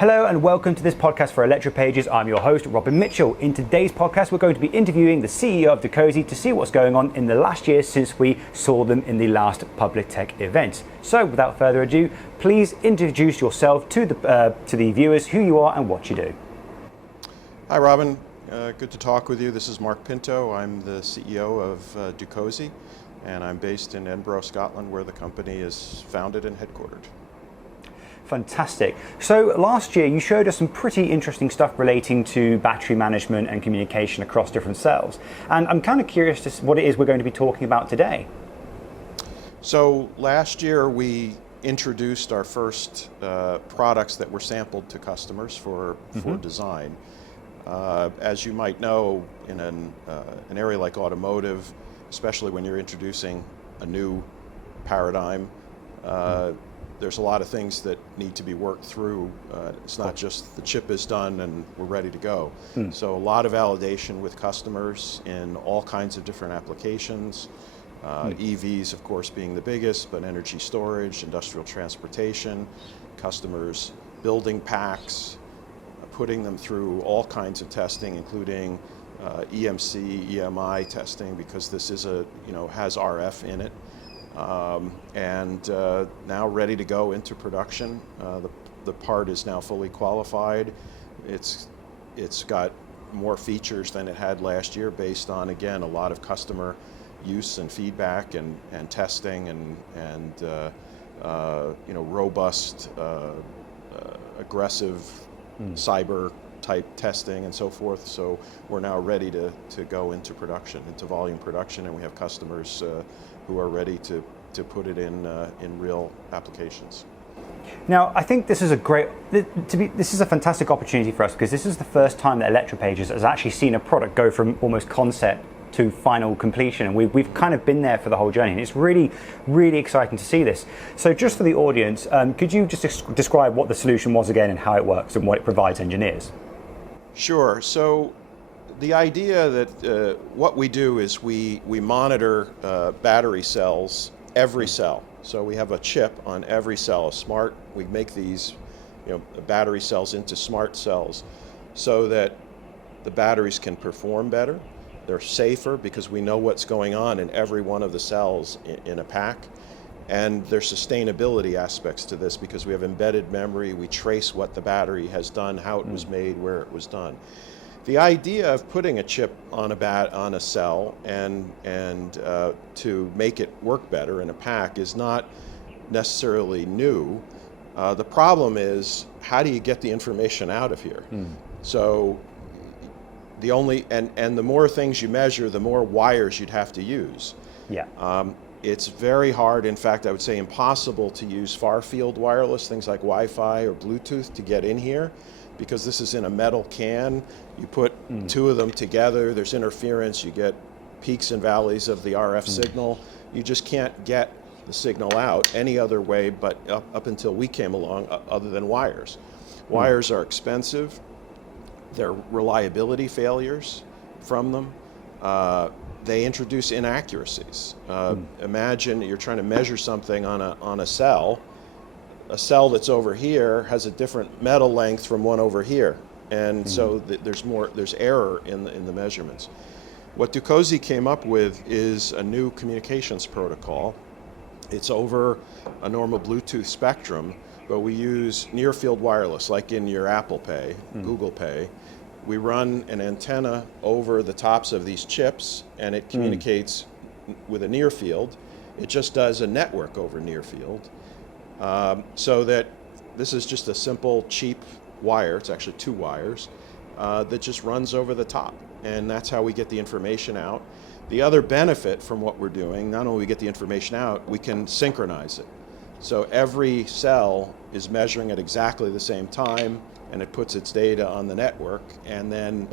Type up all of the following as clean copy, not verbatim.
Hello and welcome to this podcast for Electropages. I'm your host, Robin Mitchell. In today's podcast, we're going to be interviewing the CEO of Dukosi to see what's going on in the last year since we saw them in the last public tech event. So without further ado, please introduce yourself to the viewers, who you are and what you do. Hi Robin, good to talk with you. This is Mark Pinto. I'm the CEO of Dukosi, and I'm based in Edinburgh, Scotland, where the company is founded and headquartered. Fantastic. So last year you showed us some pretty interesting stuff relating to battery management and communication across different cells. And I'm kind of curious to what it is we're going to be talking about today. So last year we introduced our first products that were sampled to customers for design. As you might know, in an area like automotive, especially when you're introducing a new paradigm, there's a lot of things that need to be worked through. It's not just the chip is done and we're ready to go. So a lot of validation with customers in all kinds of different applications. EVs, of course, being the biggest, but energy storage, industrial transportation, customers building packs, putting them through all kinds of testing, including EMC, EMI testing, because this is has RF in it. And now ready to go into production. The part is now fully qualified. It's got more features than it had last year based on, again, a lot of customer use and feedback and testing and robust, aggressive cyber type testing and so forth. So we're now ready to go into production, into volume production, and we have customers who are ready to put it in real applications. Now, I think this is this is a fantastic opportunity for us, because this is the first time that Electropages has actually seen a product go from almost concept to final completion, and we've kind of been there for the whole journey, and it's really, really exciting to see this. So just for the audience, could you just describe what the solution was again and how it works and what it provides engineers? Sure. So the idea that what we do is we monitor battery cells, every cell. So we have a chip on every cell, we make these battery cells into smart cells so that the batteries can perform better. They're safer because we know what's going on in every one of the cells in a pack. And there's sustainability aspects to this because we have embedded memory. We trace what the battery has done, how it was made, where it was done. The idea of putting a chip on a cell and to make it work better in a pack is not necessarily new. The problem is, how do you get the information out of here? So the more things you measure, the more wires you'd have to use. Yeah. It's very hard, in fact, I would say impossible to use far field wireless, things like Wi-Fi or Bluetooth, to get in here, because this is in a metal can. You put two of them together, there's interference, you get peaks and valleys of the RF signal. You just can't get the signal out any other way but up until we came along, other than wires. Wires are expensive. There are reliability failures from them. They introduce inaccuracies. Imagine you're trying to measure something on a cell. A cell that's over here has a different metal length from one over here, and so there's error in the measurements. What Dukosi came up with is a new communications protocol. It's over a normal Bluetooth spectrum, but we use near-field wireless, like in your Apple Pay, Google Pay. We run an antenna over the tops of these chips, and it communicates with a near field. It just does a network over near field. So that this is just a simple, cheap wire. It's actually two wires that just runs over the top. And that's how we get the information out. The other benefit from what we're doing, not only we get the information out, we can synchronize it. So every cell is measuring at exactly the same time, and it puts its data on the network, and then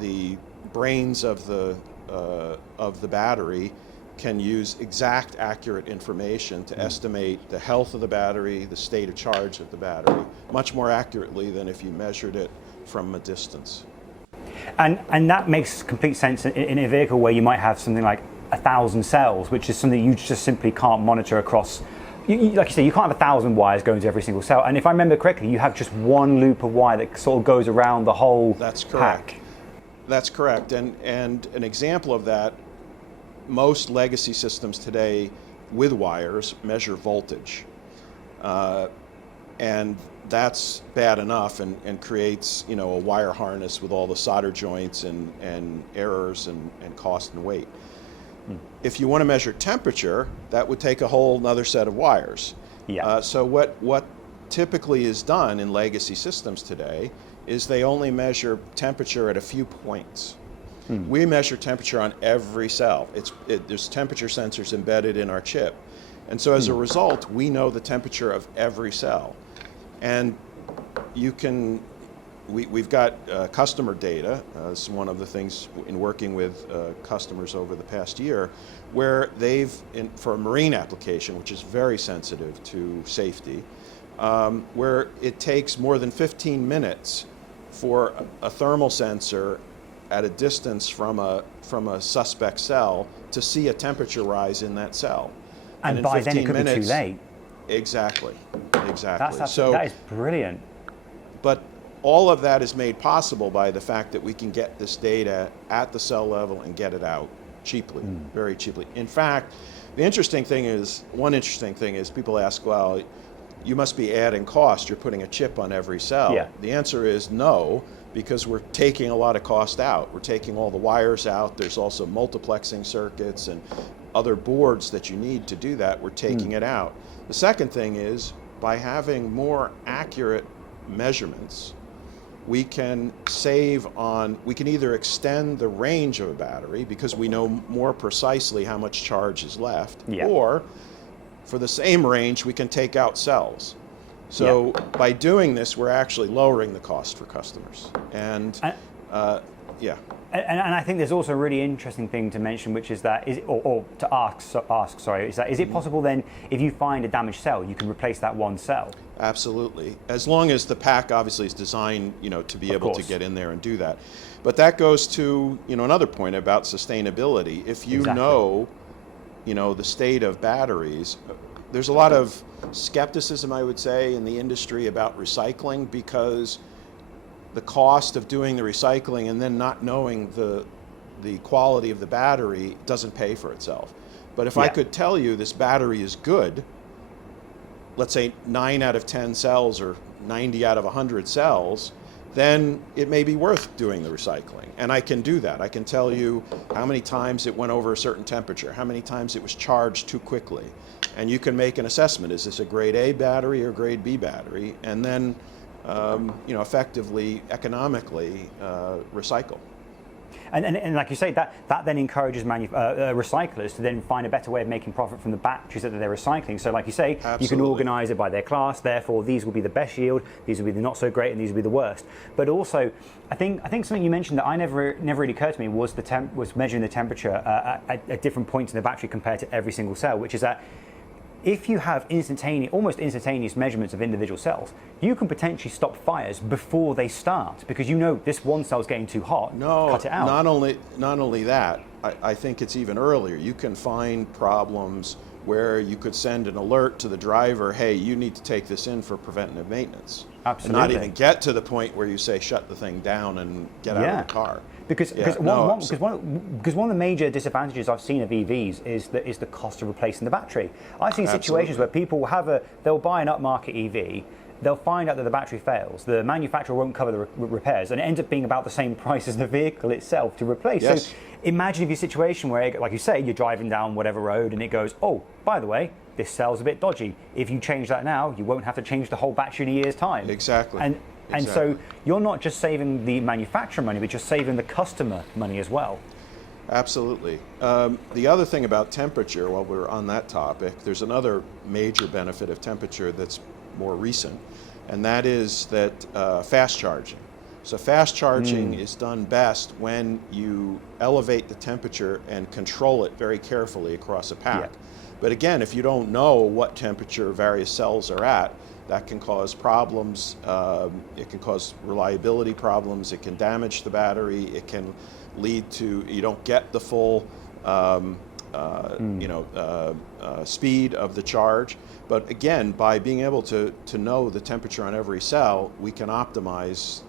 the brains of the battery can use exact, accurate information to estimate the health of the battery, the state of charge of the battery, much more accurately than if you measured it from a distance. And that makes complete sense in a vehicle where you might have something like 1,000 cells, which is something you just simply can't monitor across like you say, you can't have 1,000 wires going to every single cell. And if I remember correctly, you have just one loop of wire that sort of goes around the whole That's correct. pack. That's correct. And an example of that, most legacy systems today with wires measure voltage. And that's bad enough and creates, a wire harness with all the solder joints and errors and cost and weight. If you want to measure temperature, that would take a whole another set of wires. Yeah. So what typically is done in legacy systems today is they only measure temperature at a few points. We measure temperature on every cell. There's temperature sensors embedded in our chip. And so as a result, we know the temperature of every cell. And we've got customer data. This is one of the things in working with customers over the past year, where for a marine application, which is very sensitive to safety, where it takes more than 15 minutes for a thermal sensor at a distance from a suspect cell to see a temperature rise in that cell. And by then it could be too late. Exactly. That is brilliant. But all of that is made possible by the fact that we can get this data at the cell level and get it out cheaply, very cheaply. In fact, one interesting thing is people ask, well, you must be adding cost. You're putting a chip on every cell. Yeah. The answer is no, because we're taking a lot of cost out. We're taking all the wires out. There's also multiplexing circuits and other boards that you need to do that. We're taking it out. The second thing is, by having more accurate measurements, we can either extend the range of a battery because we know more precisely how much charge is left, or for the same range, we can take out cells. So by doing this, we're actually lowering the cost for customers. And I think there's also a really interesting thing to mention, which is that, is it possible then, if you find a damaged cell, you can replace that one cell? Absolutely, as long as the pack obviously is designed, to be able to get in there and do that. But that goes to, another point about sustainability. If you know, the state of batteries, there's a lot of skepticism, I would say, in the industry about recycling, because the cost of doing the recycling and then not knowing the quality of the battery doesn't pay for itself. But if I could tell you this battery is good, let's say 9 out of 10 cells or 90 out of 100 cells, then it may be worth doing the recycling. And I can do that. I can tell you how many times it went over a certain temperature, how many times it was charged too quickly. And you can make an assessment. Is this a grade A battery or grade B battery? And then effectively, economically, recycle. And like you say, that then encourages recyclers to then find a better way of making profit from the batteries that they're recycling. So like you say, you can organize it by their class, therefore these will be the best yield, these will be the not so great, and these will be the worst. But also, I think something you mentioned that I never really occurred to me was measuring the temperature at different points in the battery compared to every single cell, which is that if you have almost instantaneous measurements of individual cells, you can potentially stop fires before they start, because this one cell's getting too hot. Cut it out. Not only that, I think it's even earlier. You can find problems where you could send an alert to the driver, hey, you need to take this in for preventative maintenance. Absolutely. And not even get to the point where you say shut the thing down and get out of the car. Because one of the major disadvantages I've seen of EVs is the cost of replacing the battery. I've seen situations where people they'll buy an upmarket EV, they'll find out that the battery fails, the manufacturer won't cover the repairs, and it ends up being about the same price as the vehicle itself to replace. Yes. So imagine if your situation where, like you say, you're driving down whatever road and it goes, oh, by the way, this cell's a bit dodgy. If you change that now, you won't have to change the whole battery in a year's time. Exactly. And so you're not just saving the manufacturer money, but you're saving the customer money as well. Absolutely. The other thing about temperature, while we're on that topic, there's another major benefit of temperature that's more recent, and that is that fast charging. So fast charging is done best when you elevate the temperature and control it very carefully across a pack. But again, if you don't know what temperature various cells are at, that can cause problems. It can cause reliability problems. It can damage the battery. It can lead to, you don't get the full speed of the charge. But again, by being able to know the temperature on every cell, we can optimize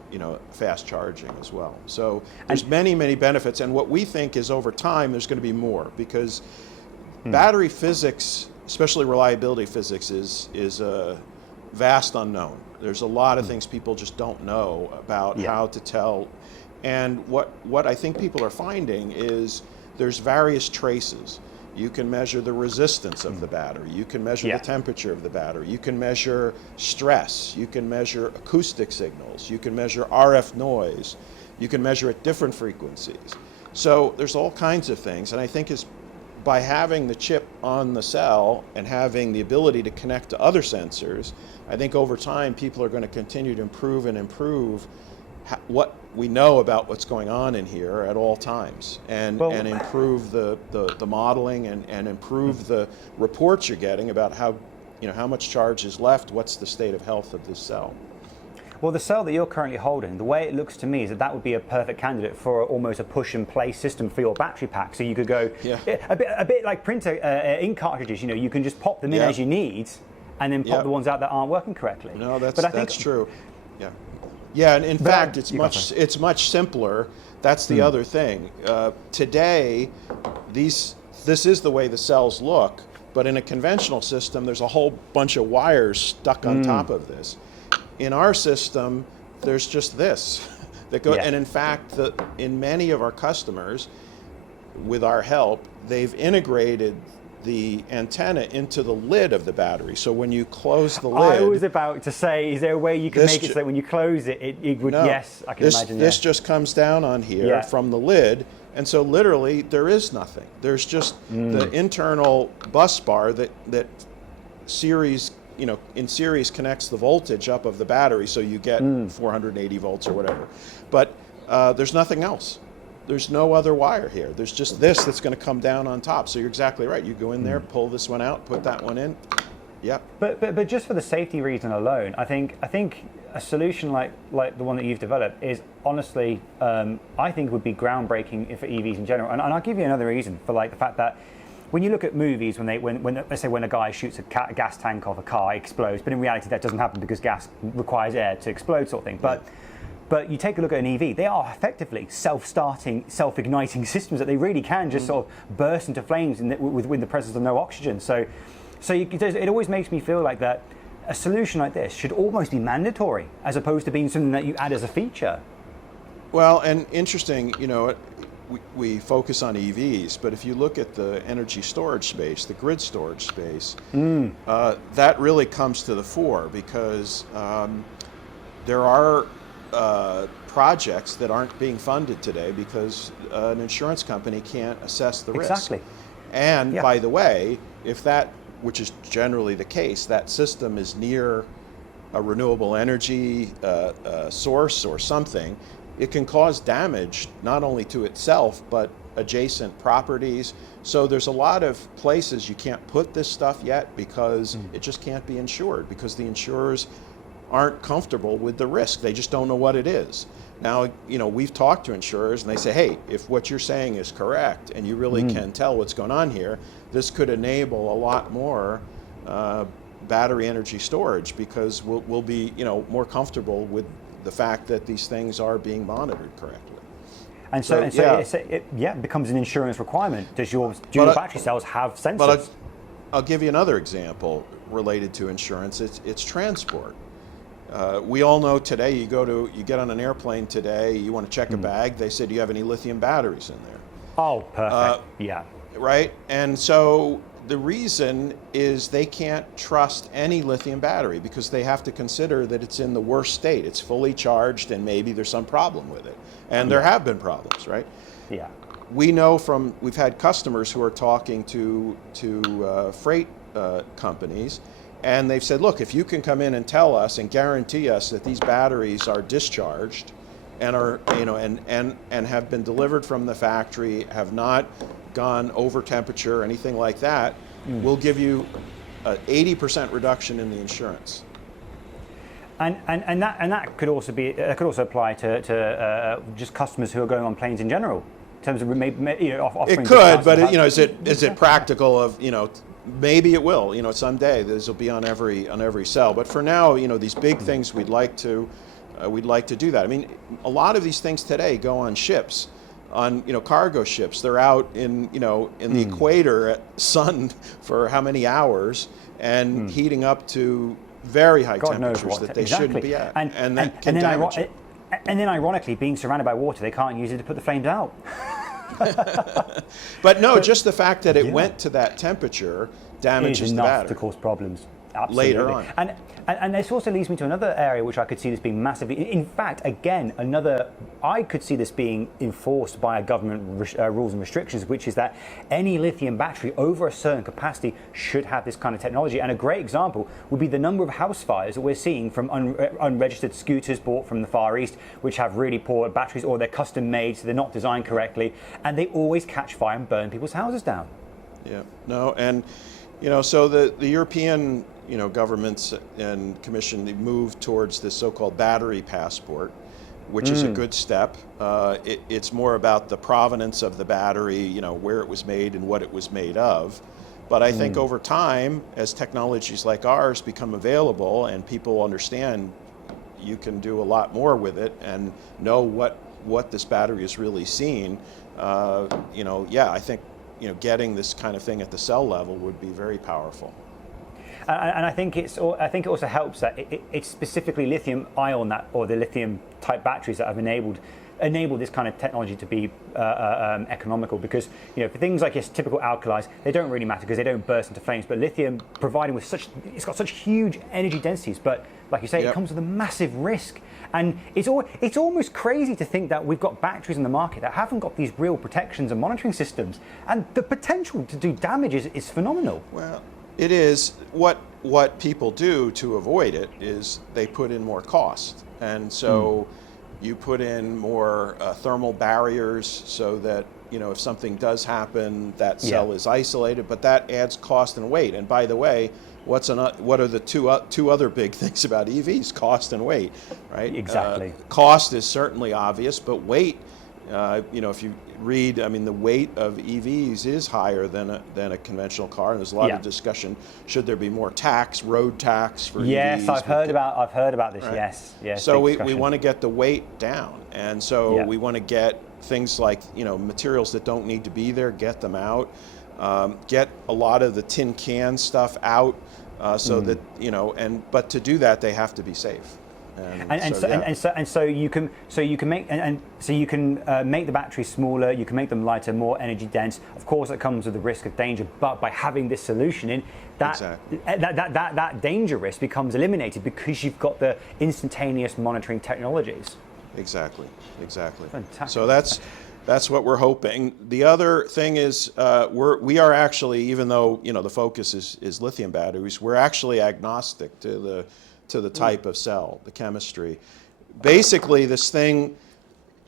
fast charging as well. So there's many benefits, and what we think is over time there's going to be more, because battery physics, especially reliability physics, is a vast unknown. There's a lot of things people just don't know about how to tell. And what I think people are finding is there's various traces. You can measure the resistance of the battery. You can measure the temperature of the battery. You can measure stress. You can measure acoustic signals. You can measure RF noise. You can measure at different frequencies. So there's all kinds of things. And I think by having the chip on the cell and having the ability to connect to other sensors, I think over time people are going to continue to improve and improve what we know about what's going on in here at all times, and improve the modeling and improve the reports you're getting about how much charge is left, what's the state of health of this cell. Well, the cell that you're currently holding, the way it looks to me is that would be a perfect candidate for almost a push and play system for your battery pack. So you could go a bit like printer ink cartridges. You can just pop them in as you need, and then pop the ones out that aren't working correctly. No, that's true. Yeah. Yeah, and in fact, it's much simpler. That's the other thing. Today, this is the way the cells look, but in a conventional system, there's a whole bunch of wires stuck on top of this. In our system, there's just this that goes, and in fact, in many of our customers, with our help, they've integrated the antenna into the lid of the battery. So when you close the lid... I was about to say, is there a way you can make it so that when you close it, it would... No, yes, I can imagine. This just comes down on here from the lid, and so literally there is nothing. There's just the internal bus bar that series, in series connects the voltage up of the battery, so you get 480 volts or whatever. But there's nothing else. There's no other wire here. There's just this that's going to come down on top. So you're exactly right. You go in there, pull this one out, put that one in. Yep. But just for the safety reason alone, I think a solution like the one that you've developed is honestly, I think would be groundbreaking for EVs in general. And I'll give you another reason for the fact that when you look at movies, when let's say when a guy shoots a gas tank off a car, it explodes. But in reality, that doesn't happen because gas requires air to explode, sort of thing. But you take a look at an EV, they are effectively self-starting, self-igniting systems that they really can just sort of burst into flames with the presence of no oxygen. So it always makes me feel like that a solution like this should almost be mandatory as opposed to being something that you add as a feature. Well, and interesting, we focus on EVs, but if you look at the energy storage space, the grid storage space, that really comes to the fore because there are projects that aren't being funded today because an insurance company can't assess the risk. Exactly. And by the way, if that, which is generally the case, that system is near a renewable energy source or something, it can cause damage not only to itself but adjacent properties. So there's a lot of places you can't put this stuff yet because it just can't be insured because the insurers aren't comfortable with the risk. They just don't know what it is. Now, we've talked to insurers and they say, hey, if what you're saying is correct and you really can tell what's going on here, this could enable a lot more battery energy storage because we'll be more comfortable with the fact that these things are being monitored correctly. And so it becomes an insurance requirement. Does your battery cells have sensors? But I'll give you another example related to insurance. It's transport. We all know today you get on an airplane today, you want to check a bag, they say, do you have any lithium batteries in there? Oh, perfect. Right? And so the reason is they can't trust any lithium battery because they have to consider that it's in the worst state. It's fully charged and maybe there's some problem with it. And there have been problems, right? Yeah. We know we've had customers who are talking to freight companies, and they've said, look, if you can come in and tell us and guarantee us that these batteries are discharged and are, and have been delivered from the factory, have not gone over temperature or anything like that, we'll give you an 80% reduction in the insurance. And that could also apply to just customers who are going on planes in general. in terms of offering It could, but discounts? is it practical? Maybe it will. Someday this will be on every cell. But for now, these big things we'd like to do that. I mean, a lot of these things today go on ships, on cargo ships. They're out in the equator at sun for how many hours and heating up to very high temperatures that they shouldn't be at, and that can damage it. And then ironically, being surrounded by water, they can't use it to put the flames out. But no, just the fact that it went to that temperature damages the battery. To cause problems. Absolutely. Later on. And this also leads me to another area which I could see this being massively, in fact, again, I could see this being enforced by a government rules and restrictions, which is that any lithium battery over a certain capacity should have this kind of technology. And a great example would be the number of house fires that we're seeing from unregistered scooters bought from the Far East, which have really poor batteries, or they're custom made, so they're not designed correctly, and they always catch fire and burn people's houses down. Yeah, no, and so the European governments and commission, they moved towards this so-called battery passport, which is a good step. It's more about the provenance of the battery, where it was made and what it was made of. But I think over time, as technologies like ours become available and people understand you can do a lot more with it and know what this battery is really seeing, I think getting this kind of thing at the cell level would be very powerful. And I think it also helps that it's specifically lithium ion or the lithium type batteries that have enabled this kind of technology to be economical, because for things like your typical alkalis, they don't really matter because they don't burst into flames. But lithium, it's got such huge energy densities, but like you say, it comes with a massive risk. And it's almost crazy to think that we've got batteries in the market that haven't got these real protections and monitoring systems, and the potential to do damage is phenomenal. Well, it is. What people do to avoid it is they put in more cost, and so you put in more thermal barriers so that if something does happen, that cell is isolated. But that adds cost and weight. And by the way, what are the two other big things about EVs? Cost and weight, right? Exactly. Cost is certainly obvious, but weight. If you read, the weight of EVs is higher than a conventional car, and there's a lot of discussion. Should there be more road tax for EVs? Yes, I've heard about this. Right? Yes. So we want to get the weight down, and so we want to get things like materials that don't need to be there, get them out, get a lot of the tin can stuff out, so that but to do that they have to be safe. So you can make the batteries smaller. You can make them lighter, more energy dense. Of course, it comes with the risk of danger, but by having this solution in, that danger risk becomes eliminated because you've got the instantaneous monitoring technologies. Exactly. Fantastic. So that's what we're hoping. The other thing is we are actually, even though the focus is lithium batteries, we're actually agnostic to the type of cell, the chemistry. Basically, this thing,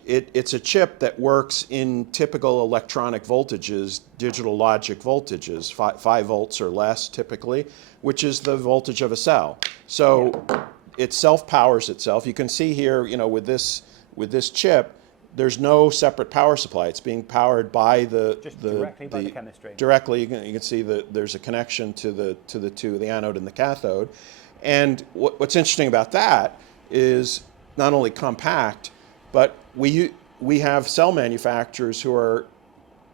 it's a chip that works in typical electronic voltages, digital logic voltages, 5 volts or less typically, which is the voltage of a cell. So it self-powers itself. You can see here, with this chip, there's no separate power supply. It's being powered by directly by the chemistry. Directly, you can see that there's a connection to the anode and the cathode. And what's interesting about that is not only compact, but we have cell manufacturers who are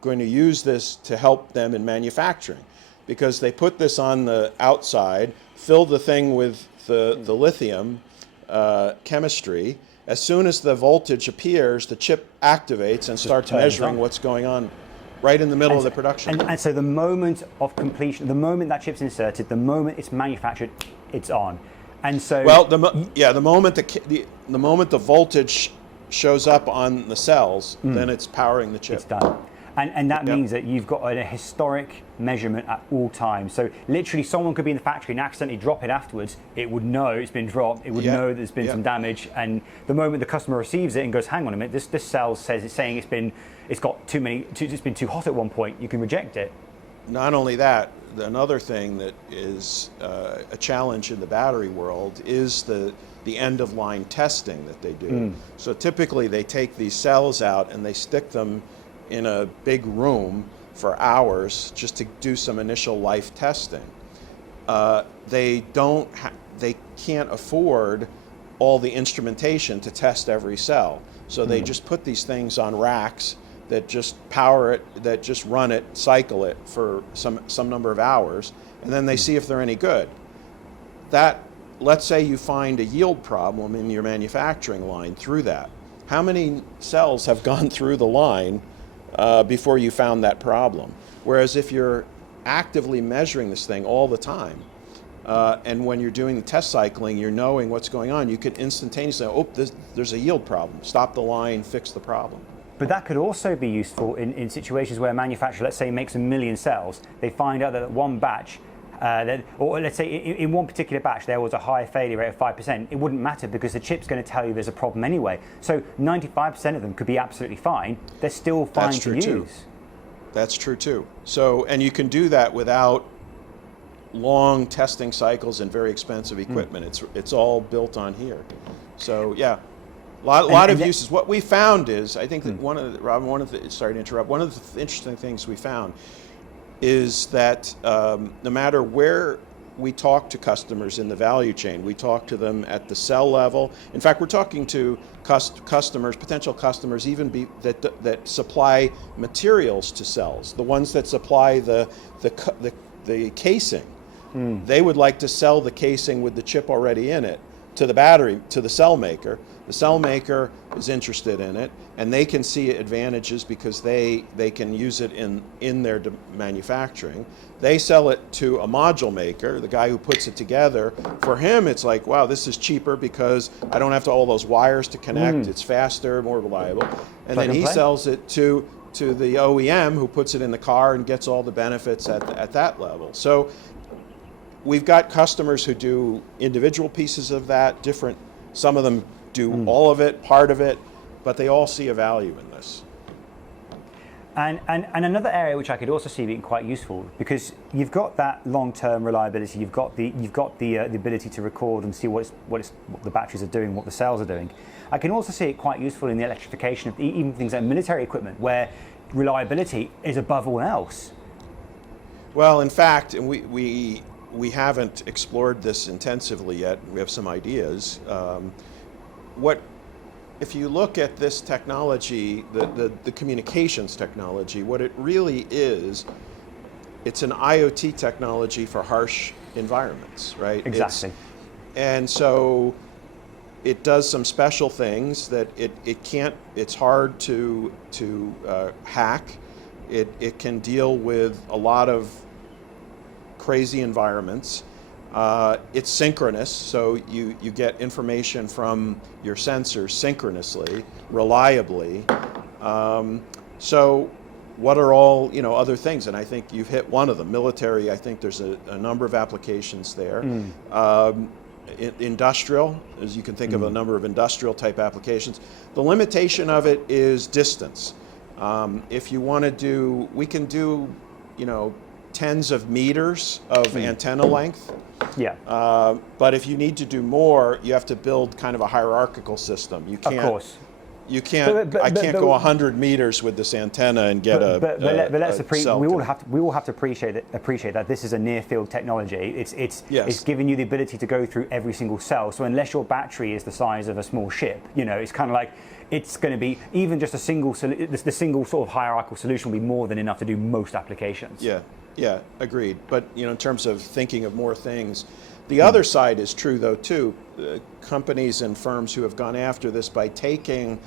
going to use this to help them in manufacturing, because they put this on the outside, fill the thing with the lithium chemistry. As soon as the voltage appears, the chip activates and starts measuring what's going on right in the middle of the production. And so the moment of completion, the moment that chip's inserted, the moment it's manufactured, it's on. And so the moment the voltage shows up on the cells, then it's powering the chip. It's done. And that means that you've got a historic measurement at all times. So literally someone could be in the factory and accidentally drop it afterwards. It would know it's been dropped. It would know there's been some damage. And the moment the customer receives it and goes, hang on a minute, this cell says it's saying it's been too hot at one point, you can reject it. Not only that, another thing that is a challenge in the battery world is the end-of-line testing that they do. So typically they take these cells out and they stick them in a big room for hours just to do some initial life testing. They can't afford all the instrumentation to test every cell. So they just put these things on racks that just power it, that just run it, cycle it for some number of hours, and then they see if they're any good. Let's say you find a yield problem in your manufacturing line through that. How many cells have gone through the line before you found that problem? Whereas if you're actively measuring this thing all the time, and when you're doing the test cycling, you're knowing what's going on, you can instantaneously say, oh, there's a yield problem. Stop the line, fix the problem. But that could also be useful in situations where a manufacturer, let's say, makes 1 million cells. They find out that one batch, or let's say in one particular batch there was a high failure rate of 5%. It wouldn't matter because the chip's going to tell you there's a problem anyway. So 95% of them could be absolutely fine. They're still fine to use. That's true too. So, and you can do that without long testing cycles and very expensive equipment. It's all built on here. So yeah, a lot of uses. What we found is, I think that sorry to interrupt, one of the interesting things we found is that no matter where we talk to customers in the value chain, we talk to them at the cell level. In fact, we're talking to customers, potential customers, even that supply materials to cells, the ones that supply the casing. They would like to sell the casing with the chip already in it to the battery, to the cell maker. The cell maker is interested in it, and they can see advantages because they can use it in their manufacturing. They sell it to a module maker, the guy who puts it together. For him, it's like, wow, this is cheaper because I don't have to all those wires to connect. It's faster, more reliable. And then he sells it to the OEM who puts it in the car and gets all the benefits at that level. So we've got customers who do individual pieces of that, different, some of them do all of it, part of it, but they all see a value in this. And another area which I could also see being quite useful, because you've got that long-term reliability, you've got the ability to record and see what the batteries are doing, what the cells are doing. I can also see it quite useful in the electrification of even things like military equipment, where reliability is above all else. Well, in fact, and we haven't explored this intensively yet. We have some ideas. If you look at this technology, the communications technology, what it really is, it's an IoT technology for harsh environments, right? Exactly. And so it does some special things that it's hard to hack. It can deal with a lot of crazy environments. It's synchronous, so you get information from your sensors synchronously, reliably. So what are all other things? And I think you've hit one of them. Military, I think there's a number of applications there. Industrial, as you can think of a number of industrial type applications. The limitation of it is distance. If you want to do, we can do, tens of meters of antenna length. Yeah. But if you need to do more, you have to build kind of a hierarchical system. You can't. Of course. You can't. I can't go 100 meters with this antenna and get we all have to appreciate that this is a near field technology. It's giving you the ability to go through every single cell. So unless your battery is the size of a small ship, it's kind of like it's going to be even just the single sort of hierarchical solution will be more than enough to do most applications. Yeah, agreed. But in terms of thinking of more things, the other side is true though too. Companies and firms who have gone after this by taking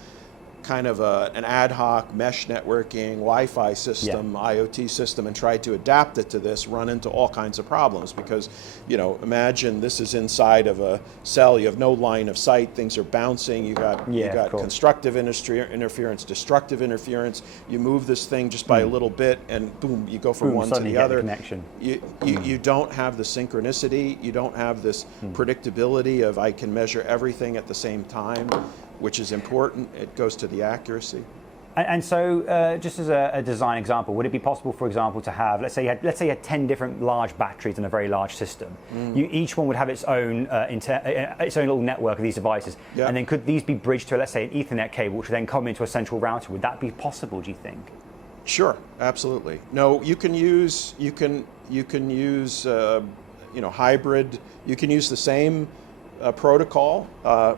kind of an ad hoc mesh networking, Wi-Fi system, IoT system, and tried to adapt it to this, run into all kinds of problems because, imagine this is inside of a cell, you have no line of sight, things are bouncing, you got constructive interference, destructive interference, you move this thing just by a little bit and boom, you go from one to the other. Connection. You don't have the synchronicity, you don't have this predictability of I can measure everything at the same time, which is important. It goes to the accuracy. And so, just as a design example, would it be possible, for example, to have, let's say you had 10 different large batteries in a very large system. Each one would have its own little network of these devices, and then could these be bridged to, let's say, an Ethernet cable, which would then come into a central router? Would that be possible, do you think? Sure, absolutely. No, you can use hybrid. You can use the same protocol,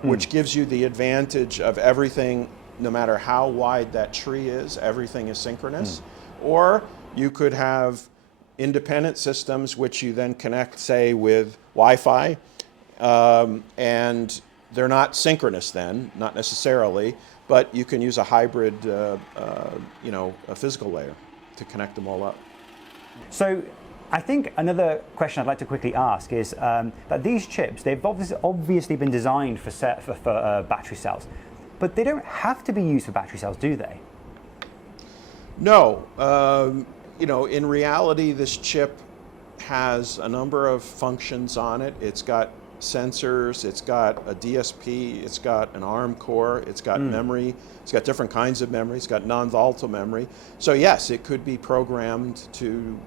which gives you the advantage of everything, no matter how wide that tree is, everything is synchronous. Or you could have independent systems which you then connect, say, with Wi-Fi, and they're not synchronous then, not necessarily, but you can use a hybrid, a physical layer to connect them all up. So I think another question I'd like to quickly ask is that these chips, they've obviously been designed for battery cells, but they don't have to be used for battery cells, do they? No. In reality, this chip has a number of functions on it. It's got sensors, it's got a DSP, it's got an ARM core, it's got memory, it's got different kinds of memory, it's got non-volatile memory. So yes, it could be programmed to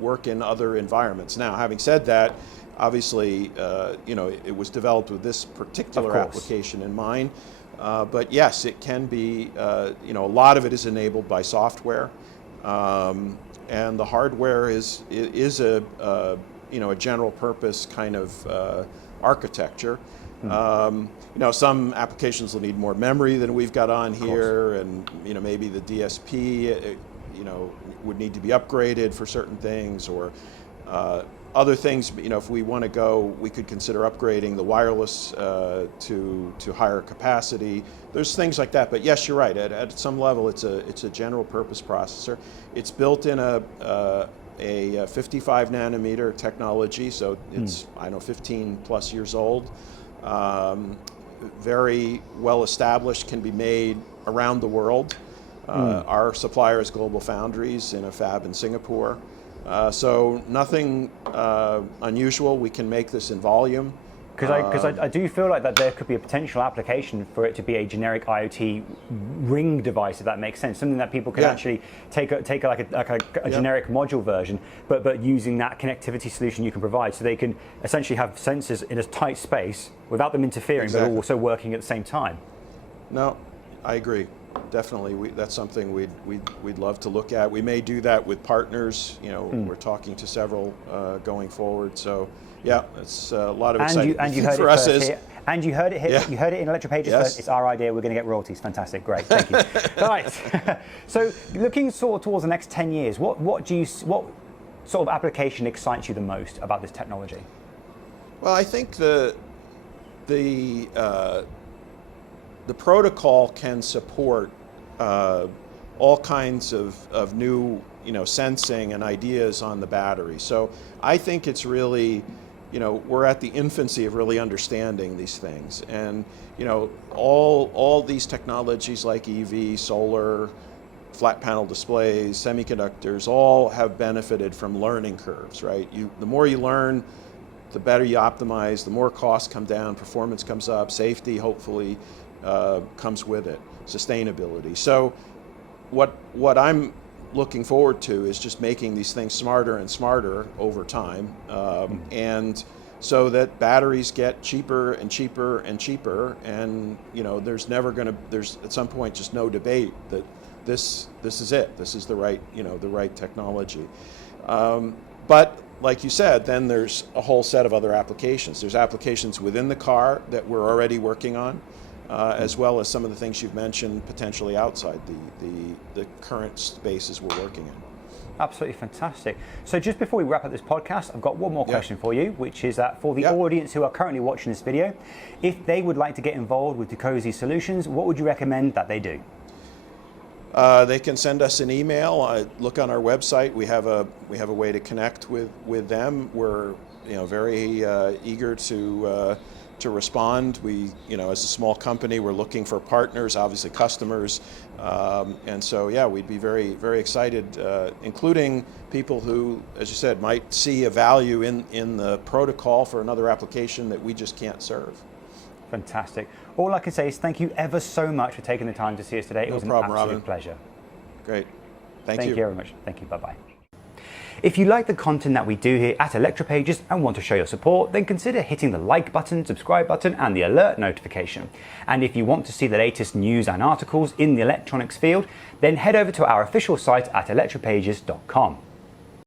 work in other environments. Now, having said that, obviously, it was developed with this particular application in mind. But yes, it can be, a lot of it is enabled by software. And the hardware is a general purpose kind of architecture. Some applications will need more memory than we've got on here, and maybe the DSP would need to be upgraded for certain things, or other things. If we want to go, we could consider upgrading the wireless to higher capacity. There's things like that. But yes, you're right. At some level, it's a general purpose processor. It's built in a 55 nanometer technology, so it's 15 plus years old. Very well established, can be made around the world. Our supplier is Global Foundries in a fab in Singapore. So nothing unusual. We can make this in volume. Because I do feel like that there could be a potential application for it to be a generic IoT ring device, if that makes sense. Something that people could actually take a generic module version, but using that connectivity solution you can provide, so they can essentially have sensors in a tight space without them interfering, but also working at the same time. No, I agree. Definitely, that's something we'd love to look at. We may do that with partners. We're talking to several going forward. So. Yeah, it's a lot of excitement. And you heard it first here. And you heard it here. You heard it in Electropages first. It's our idea. We're going to get royalties. Fantastic. Great. Thank you. Right. So, looking sort of towards the next 10 years, what sort of application excites you the most about this technology? Well, I think the protocol can support all kinds of new sensing and ideas on the battery. So I think it's really, we're at the infancy of really understanding these things. And, all these technologies like EV, solar, flat panel displays, semiconductors, all have benefited from learning curves, right? The more you learn, the better you optimize, the more costs come down, performance comes up, safety hopefully comes with it, sustainability. So what I'm looking forward to is just making these things smarter and smarter over time, and so that batteries get cheaper and cheaper and cheaper, and there's at some point just no debate that this is it. This is the right technology. But like you said, then there's a whole set of other applications. There's applications within the car that we're already working on. As well as some of the things you've mentioned potentially outside the current spaces we're working in. Absolutely fantastic. So just before we wrap up this podcast, I've got one more question for you, which is that for the audience who are currently watching this video, if they would like to get involved with Dukosi Solutions, what would you recommend that they do? They can send us an email. Look on our website. We have a way to connect with them. We're very eager to respond. We, as a small company, we're looking for partners, obviously customers, and so we'd be very, very excited, including people who, as you said, might see a value in the protocol for another application that we just can't serve. Fantastic. All I can say is thank you ever so much for taking the time to see us today. It was an absolute pleasure. Great. Thank you. Thank you very much. Thank you. Bye-bye. If you like the content that we do here at Electropages and want to show your support, then consider hitting the like button, subscribe button and the alert notification. And if you want to see the latest news and articles in the electronics field, then head over to our official site at electropages.com.